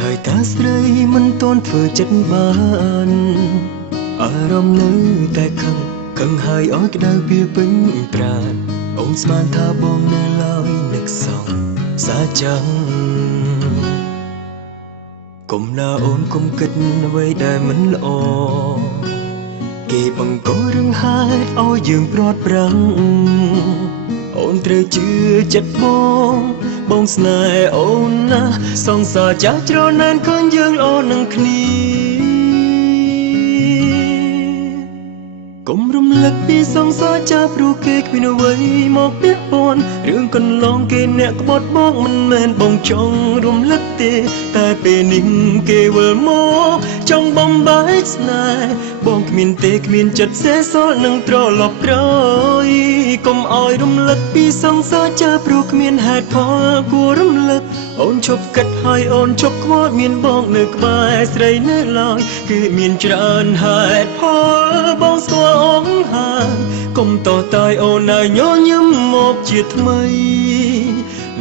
ហើយតាស្រីមិនទាន់ធ្វើចិត្តបានអារម្មណ៍នៅតែខឹងហើយអោយក្តៅពីពេញប្រាណអូនស្មានថាបងនៅឡើយនឹកសងសាចឹងកុំណាអូនគុំគិតអ្វីដែលមិនល្អគេបង្ករឿងហេតុឲ្យយើងព្រាត់ប្រាំងអូនត្រូវជឿចិត្តបងស្នេហ៍អូនណាសង្សារចាស់ច្រណែនឃើញយើងល្អនឹងគ្នាកុំរំលឹកពីសង្សារចាស់ព្រោះគេគ្មានអ្វីមកពាក់ព័ន្ធរឿងកន្លងគេអ្នកក្បត់បងមិនមែនបងចង់រំលឹកទេតែពេលនេះគេវិលមកចង់បំបែកស្នេហ៍បងគ្មានទេគ្មានចិត្តសេសសល់នឹងត្រឡប់ក្រោយកុំឲ្យរំលឹកពីសង្សារចាស់ព្រោះគ្មានហេតុផលគួររំលឹកអូនឈប់គិតហើយអូនឈប់ខ្វល់មានបងនៅក្បែរស្រីនៅឡើយគឺមានច្រើនហេតុផលបងស្គាល់អងហើយកុំតតាយអូនឲ្យញញឹមមកជាថ្មី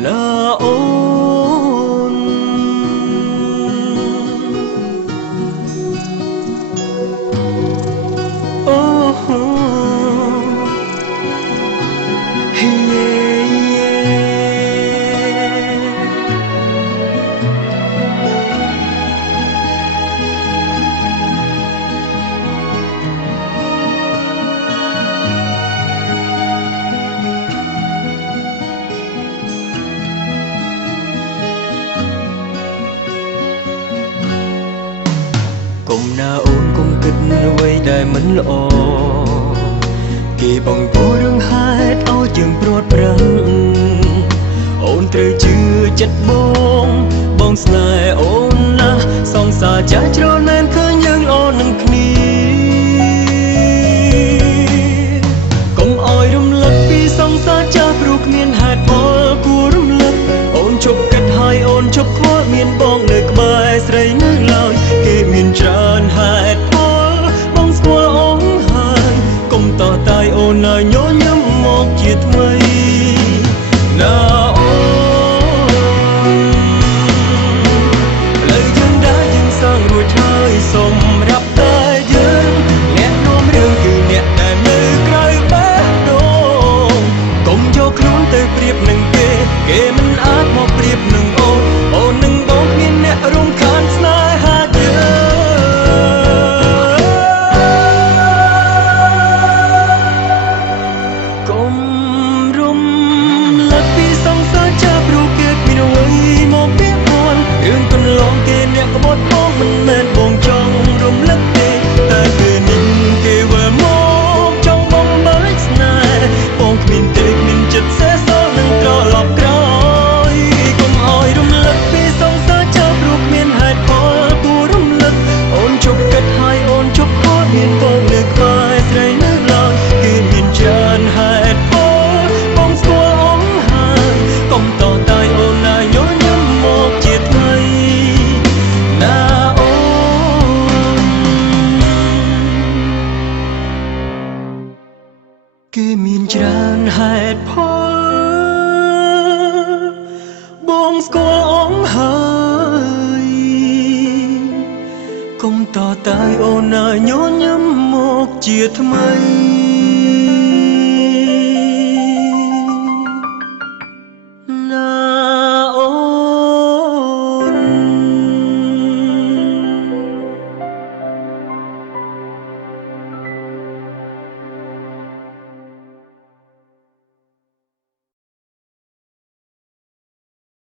ណាអូនអូហេកុំណាអូនគុំគិតអ្វីដែលមិនល្អគេបង្ករឿងហេតុឲ្យយើងព្រាត់ប្រាំងអូនត្រូវជឿចិត្តបងស្នេហ៍អូនណាសង្សារចាស់ច្រណែនឃើញយើងល្អនឹងគ្នាកុំឲ្យរំលឹកពីសង្សារចាស់ព្រោះគ្មានហេតុផលគួររំលឹកអូនឈប់គិតហើយអូនឈប់ខ្វល់មានបងនៅក្បែរស្រីនៅឡើយគេមានច្រើនហេតុផលបងស្គាល់អូនហើយកុំតតាយអូនឲ្យញញឹមមកជាថ្មីណាអូនលើយើងដែលយើងសងរួចហើយសម្រាប់តែយើងអ្នកនាំរឿងគឺអ្នកដែលនៅក្រៅបេះដូងកុំយកខ្លួនទៅប្រៀបនឹងគេមិនអាចមកប្រៀបនឹងអូននឹងបងគ្មានអ្នករំខានស្នេហាកុំរំលឹកពីសង្សារចាស់ព្រោះគេគ្មានអ្វីមកពាក់ព័ន្ធរឿងកន្លងគេអ្នកក្បត់បងមិនមែនបងចង់រំលឹកទេតែពេលនេះគេវិលមកចង់បំបែកស្នេហ៍បងគ្មានទេគ្មានចិត្តសេសសល់នឹងត្រឡប់ក្រោយកុំឲ្យរំលឹកពីសង្សារចាស់ព្រោះគ្មានហេតុផលគួររំលឹកអូនជប់គិតហើយអូនជប់ខកមានបងនៅក្បែរស្រីនៅឡើយគេមានច្រើនហេតុផលបងស្គាល់អងហើយកុំតតាយអូនណាញញឹមមកជាថ្មីណាអូនគេមានច្រើនហេតុផលបងស្គាល់អងហើយកុំតតាយអូនណាញញឹមមកជាថ្មី